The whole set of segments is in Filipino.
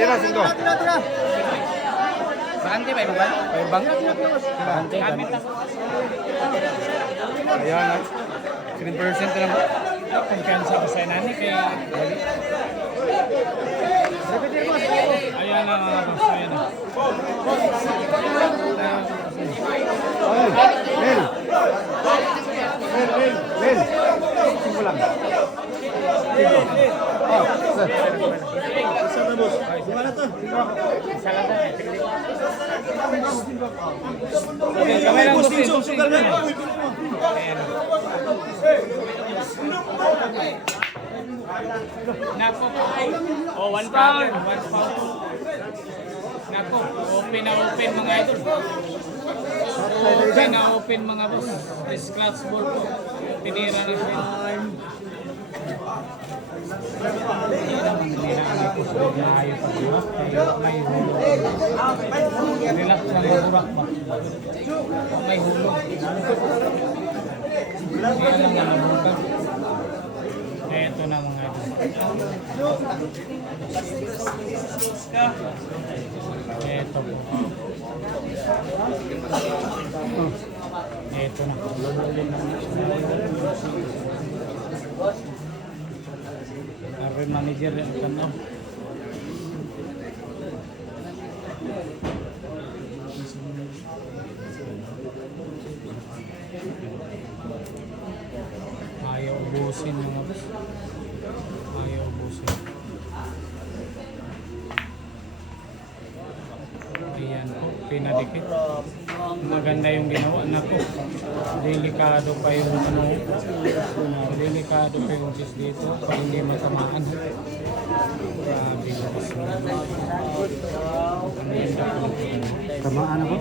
Tira, 5. Bakante ba ibang? Bang. Bakante kami. Ayan ha. 3% lang. Kumpiyansa ko sa nani kaya ayan na mga boss, ayan na. Ay, Mel. Mel. 5 lang. 5. Oh, sir. Sir na boss. Gimana to? Salada. Okay, kamay lang boss. Sugal na. Ayan. Nako. Oh, 1 pound. 1 pound. Nako, open na open mga idol. Open na open mga boss. Scratch ball po. Tinira na siya. Relax lang ang burak ba? May hulog. Ayan lang ang burak. Eto na mga idol. Eto po. Eto na. Arre manager ang tanaw. Ayaw ubusin mga boss. Ayaw ubusin. Ayan po, pinadikit. Maganda yung ginawa. Naku, delikado pa yung ano. Delikado pa yung sis dito. Pag hindi matamaan. Grabe boss. Tamaan ako?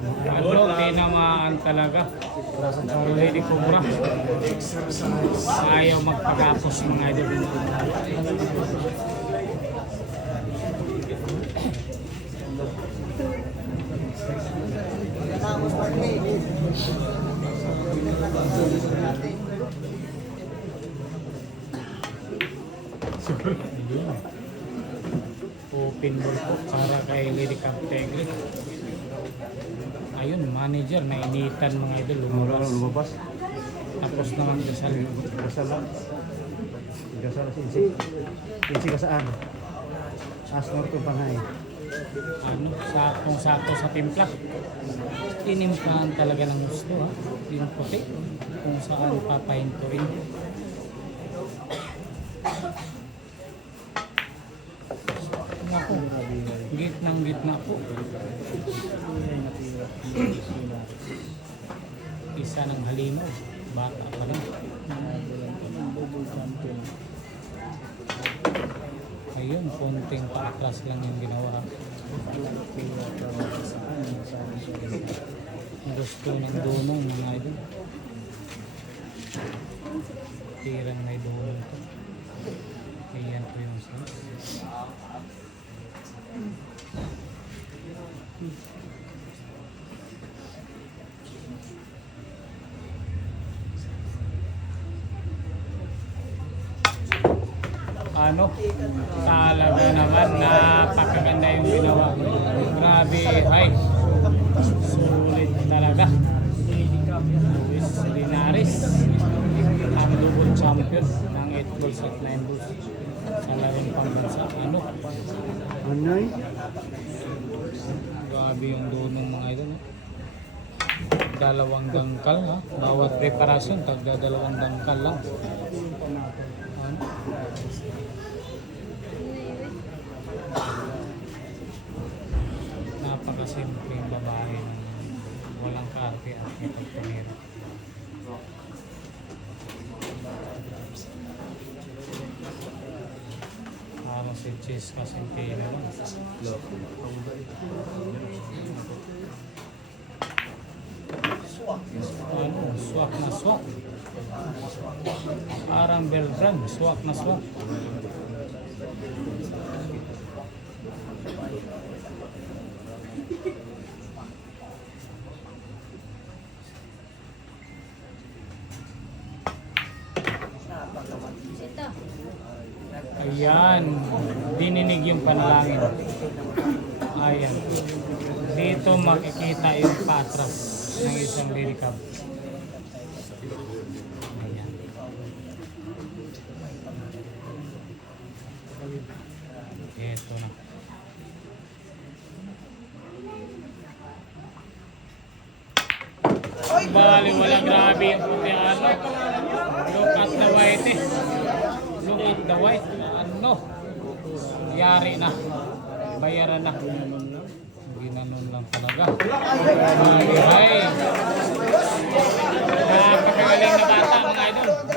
Ano, tinamaan talaga. Already kubra. Ayaw magpagapos mga idol. Open ball po para kay Lady Captegri. Ayun, manager, nainitan mga idol, lumabas. Tapos naman dasal. Dasal lang. Dasal si Insi. Insi ka saan? Asnor to pangay. Ano, sakong-sako sa timpla. Tinimplahan talaga ng gusto, ha? Yung puti. Kung saan papahintuin. Naku, gitnang-gitna po. Isa ng halino, bata pa rin. Ayun, konting paatras lang yung ginawa. Gusto ng dunong mga idol. Tirang may dunong ito. Ayan po yung size. Ano, talaga naman napakaganda yung ginawa. Grabe, ay sulit talaga. Luis Linares ang double champion ng 8 balls at 9 balls sa larong pangbansa. Ano, Anoy? grabe yung dunong mga idol. Dalawang dangkal, ha? Bawat preparasyon tagda dalawang dangkal lang. Ano? Napakasimple yung babae ng walang kaarte at ipagpamira. Parang si Chis Casentino lang. Ano, swak na swak. Parang Beltran, swak na swak. Yan. Dininig yung panalangin. Ayan. Dito makikita yung patras ng isang lirikab. Ayan. Ito na. Bali, wala, grabe yung puti ano. Look at the white eh. Look at the white. Ano? Yari na. Bayaran na. Ginanon lang talaga. Bali, ay. Napakagaling na bata mga idol.